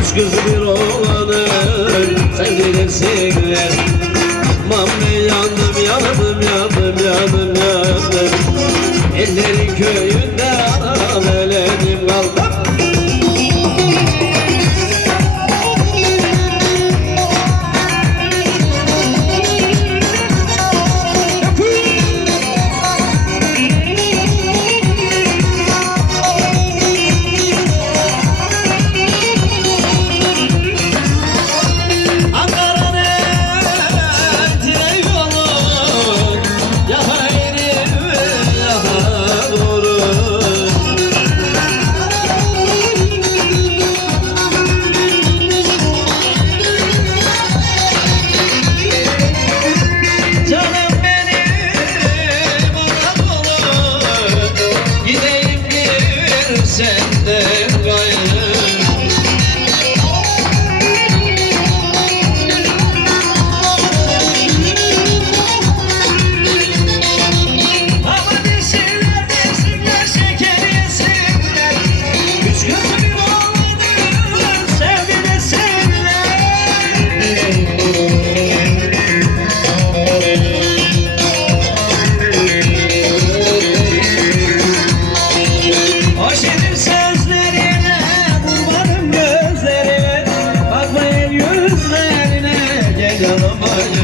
Üç kız bir oğlanın sevgilisiyle Aman be yandım yandım yandım yandım yandım. Ellerin köyünde Jackson.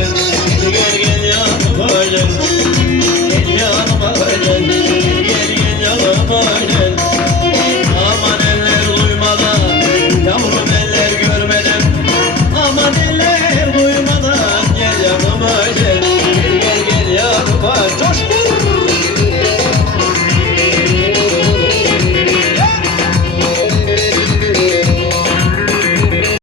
Yeah. you.